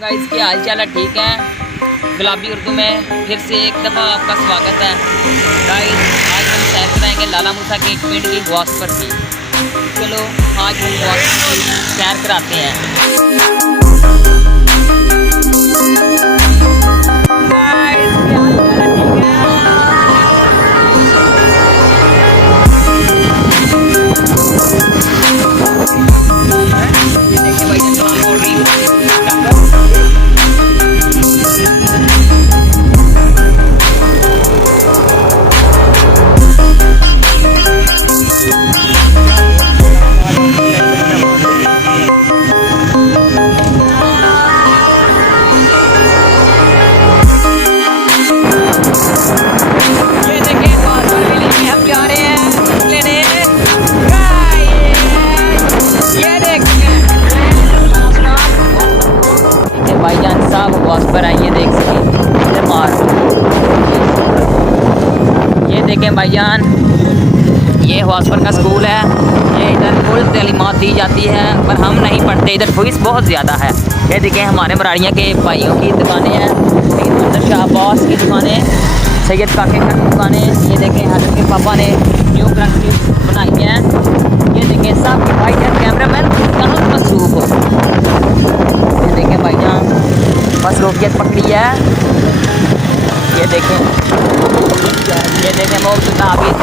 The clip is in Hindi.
गाइस की हाल चाल है, ठीक है। गुलाबी उर्दू में फिर से एक दफ़ा आपका स्वागत है। गाइस आज हम सैर कराएंगे लाला मूसा के एक पिंड की वास पर की। चलो आज हम वास की सैर कराते हैं। भाईजान साहब वास पर आइए, देख सकें मार। ये देखें भाईजान, ये वासपर का स्कूल है। ये इधर फुल तालीमात दी जाती है पर हम नहीं पढ़ते, इधर फीस बहुत ज़्यादा है। ये देखें हमारे मराड़ियाँ के भाइयों की दुकानें हैं, मीर शाह अब्बास की दुकानें, सैयद काके की दुकानें। ये देखें हजरत के पापा ने न्यू क्रंच बनाई हैं। ये देखें सब भाईजान कैमरामैन कहाँ मसरूफ़ हो। ये देखें भाईजान मसरूफियत पकड़ी है। ये देखें मोहब्बत आबिद,